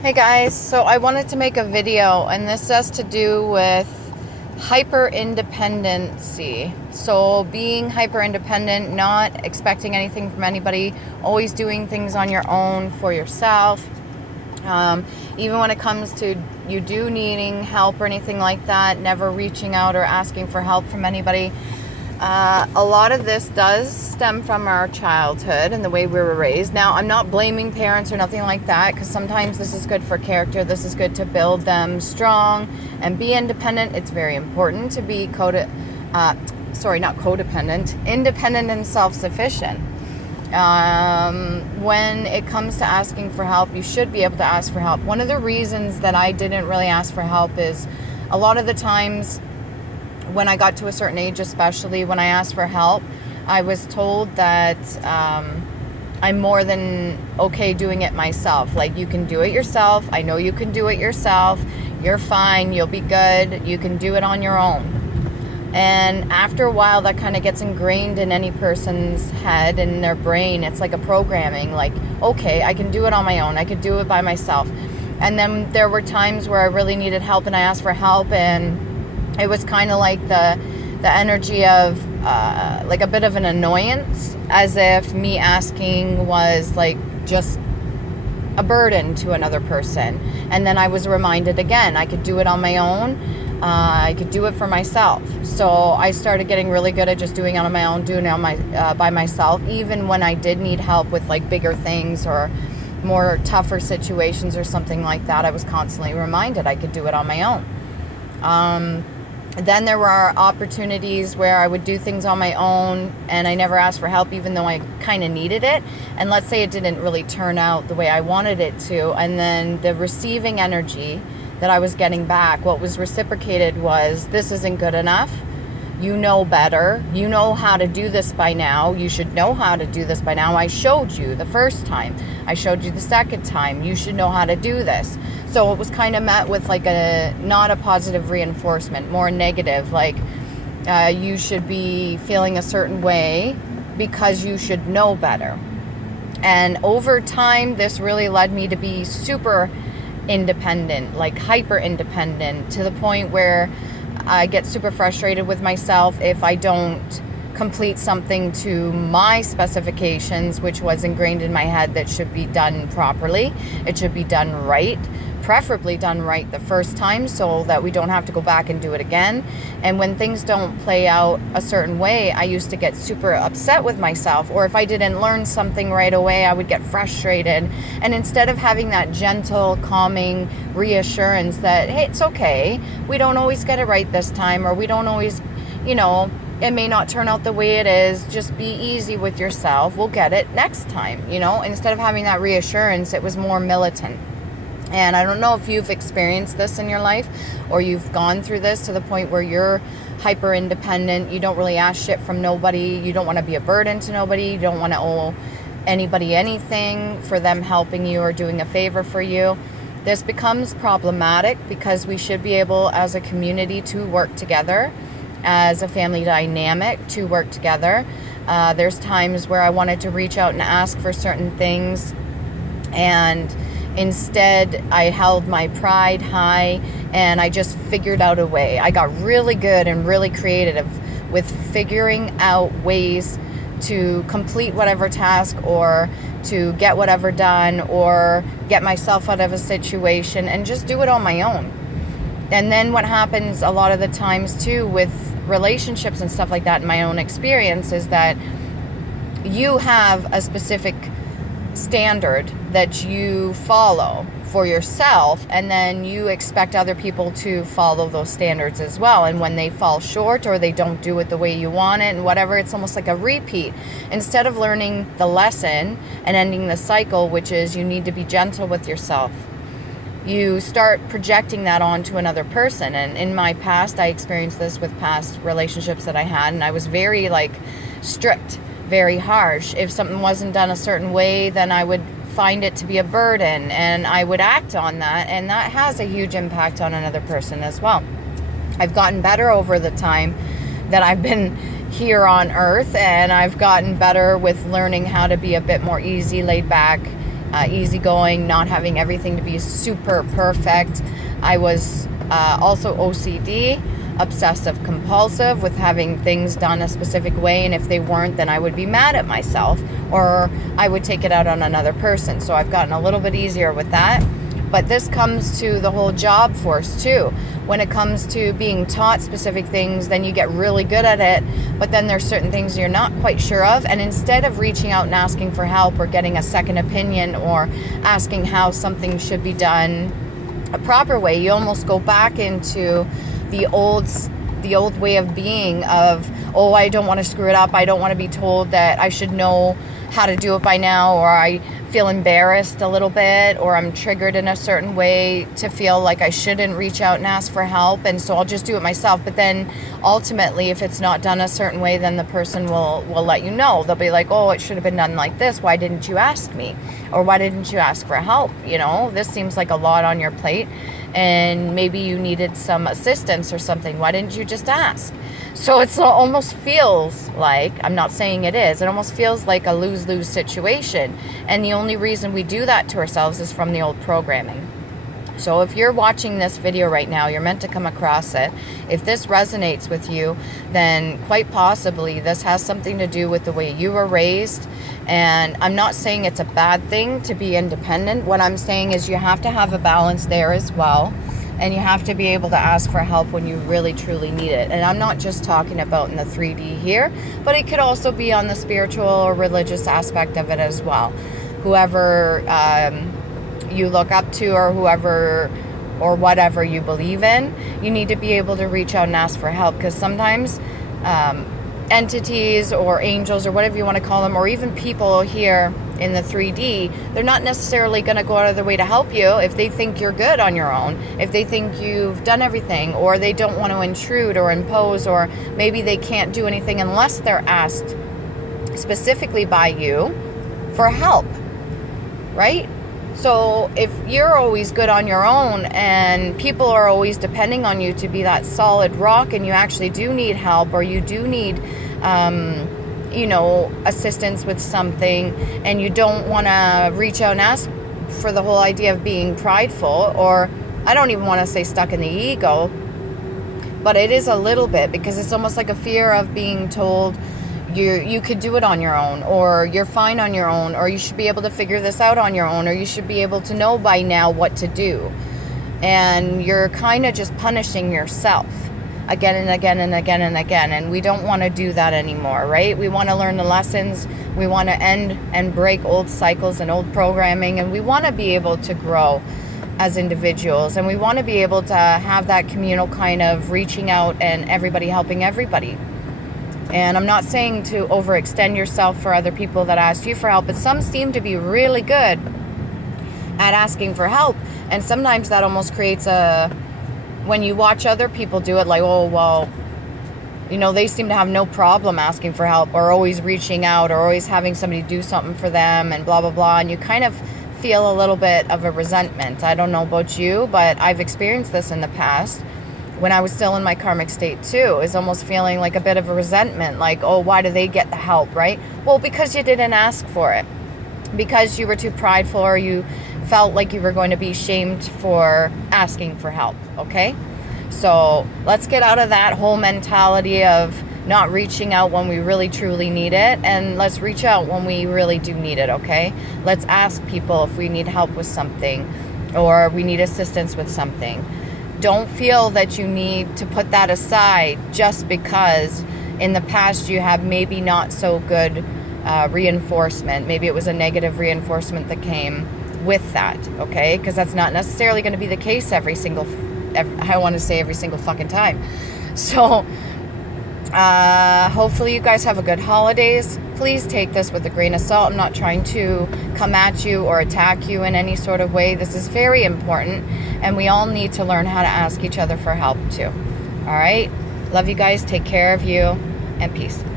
Hey guys, so I wanted to make a video, and this has to do with hyper independency. So, being hyper independent, not expecting anything from anybody, always doing things on your own for yourself. Even when it comes to you do needing help or anything like that, never reaching out or asking for help from anybody. A lot of this does stem from our childhood and the way we were raised. Now, I'm not blaming parents or nothing like that, because sometimes this is good for character. This is good to build them strong and be independent. It's very important to be independent and self-sufficient. When it comes to asking for help, you should be able to ask for help. One of the reasons that I didn't really ask for help is a lot of the times when I got to a certain age, especially when I asked for help, I was told that I'm more than okay doing it myself. Like, you can do it yourself. I know you can do it yourself. You're fine. You'll be good. You can do it on your own. And after a while, that kind of gets ingrained in any person's head and their brain. It's like a programming, like, okay, I can do it on my own. I could do it by myself. And then there were times where I really needed help and I asked for help, and it was kind of like the energy of like a bit of an annoyance, as if me asking was like just a burden to another person. And then I was reminded again, I could do it on my own. I could do it for myself. So I started getting really good at just doing it on my own, doing it on by myself. Even when I did need help with like bigger things or more tougher situations or something like that, I was constantly reminded I could do it on my own. Then there were opportunities where I would do things on my own and I never asked for help, even though I kind of needed it. And let's say it didn't really turn out the way I wanted it to. And then the receiving energy that I was getting back, what was reciprocated was, this isn't good enough. You know better. You know how to do this by now. You should know how to do this by now. I showed you the first time. I showed you the second time. You should know how to do this. So it was kind of met with like not a positive reinforcement, more negative, like you should be feeling a certain way because you should know better. And over time, this really led me to be super independent, like hyper independent, to the point where I get super frustrated with myself if I don't complete something to my specifications, which was ingrained in my head that should be done properly. It should be done right, preferably done right the first time, so that we don't have to go back and do it again. And when things don't play out a certain way, I used to get super upset with myself. Or if I didn't learn something right away, I would get frustrated. And instead of having that gentle, calming reassurance that, hey, it's okay, we don't always get it right this time, or we don't always, it may not turn out the way it is, just be easy with yourself, we'll get it next time, Instead of having that reassurance, it was more militant. And I don't know if you've experienced this in your life, or you've gone through this to the point where you're hyper independent. You don't really ask shit from nobody. You don't want to be a burden to nobody. You don't want to owe anybody anything for them helping you or doing a favor for you. This becomes problematic because we should be able, as a community, to work together, as a family dynamic, to work together. There's times where I wanted to reach out and ask for certain things, and instead, I held my pride high and I just figured out a way. I got really good and really creative with figuring out ways to complete whatever task, or to get whatever done, or get myself out of a situation and just do it on my own. And then what happens a lot of the times too with relationships and stuff like that, in my own experience, is that you have a specific standard that you follow for yourself, and then you expect other people to follow those standards as well. And when they fall short, or they don't do it the way you want it and whatever, it's almost like a repeat. Instead of learning the lesson and ending the cycle, which is you need to be gentle with yourself, you start projecting that onto another person. And in my past, I experienced this with past relationships that I had, and I was very strict, very harsh. If something wasn't done a certain way, then I would find it to be a burden, and I would act on that, and that has a huge impact on another person as well. I've gotten better over the time that I've been here on earth, and I've gotten better with learning how to be a bit more easy, laid back, easygoing, not having everything to be super perfect. I was also OCD, obsessive compulsive, with having things done a specific way, and if they weren't, then I would be mad at myself, or I would take it out on another person. So I've gotten a little bit easier with that. But this comes to the whole job force too. When it comes to being taught specific things, then you get really good at it, but then there's certain things you're not quite sure of, and instead of reaching out and asking for help or getting a second opinion or asking how something should be done a proper way, you almost go back into the old way of being of, oh, I don't want to screw it up. I don't want to be told that I should know how to do it by now, or I feel embarrassed a little bit, or I'm triggered in a certain way to feel like I shouldn't reach out and ask for help, and so I'll just do it myself. But then ultimately, if it's not done a certain way, then the person will let you know. They'll be like, oh, it should have been done like this. Why didn't you ask me? Or why didn't you ask for help? You know, this seems like a lot on your plate, and maybe you needed some assistance or something. Why didn't you just ask? So it almost feels like, I'm not saying it is, it almost feels like a lose-lose situation. And the only reason we do that to ourselves is from the old programming. So if you're watching this video right now, you're meant to come across it. If this resonates with you, then quite possibly this has something to do with the way you were raised. And I'm not saying it's a bad thing to be independent. What I'm saying is you have to have a balance there as well. And you have to be able to ask for help when you really truly need it. And I'm not just talking about in the 3D here, but it could also be on the spiritual or religious aspect of it as well. Whoever you look up to, or whoever or whatever you believe in, you need to be able to reach out and ask for help, because sometimes entities or angels or whatever you want to call them, or even people here in the 3D, they're not necessarily going to go out of their way to help you if they think you're good on your own, if they think you've done everything, or they don't want to intrude or impose, or maybe they can't do anything unless they're asked specifically by you for help, right? So if you're always good on your own and people are always depending on you to be that solid rock, and you actually do need help, or you do need assistance with something, and you don't want to reach out and ask, for the whole idea of being prideful, or I don't even want to say stuck in the ego, but it is a little bit, because it's almost like a fear of being told you could do it on your own, or you're fine on your own, or you should be able to figure this out on your own, or you should be able to know by now what to do. And you're kind of just punishing yourself again and again and again and again. And we don't want to do that anymore, right? We want to learn the lessons. We want to end and break old cycles and old programming. And we want to be able to grow as individuals. And we want to be able to have that communal kind of reaching out and everybody helping everybody. And I'm not saying to overextend yourself for other people that ask you for help, but some seem to be really good at asking for help. And sometimes that almost creates when you watch other people do it, like, oh, well, they seem to have no problem asking for help, or always reaching out, or always having somebody do something for them, and blah, blah, blah. And you kind of feel a little bit of a resentment. I don't know about you, but I've experienced this in the past. When I was still in my karmic state too, is almost feeling like a bit of a resentment, like, oh, why do they get the help, right? Well, because you didn't ask for it, because you were too prideful, or you felt like you were going to be shamed for asking for help, okay? So let's get out of that whole mentality of not reaching out when we really truly need it, and let's reach out when we really do need it, okay? Let's ask people if we need help with something, or we need assistance with something. Don't feel that you need to put that aside just because in the past you have maybe not so good reinforcement. Maybe it was a negative reinforcement that came with that, okay? Because that's not necessarily going to be the case every single fucking time. So hopefully you guys have a good holidays. Please take this with a grain of salt. I'm not trying to come at you or attack you in any sort of way. This is very important, and we all need to learn how to ask each other for help too. All right? Love you guys. Take care of you, and peace.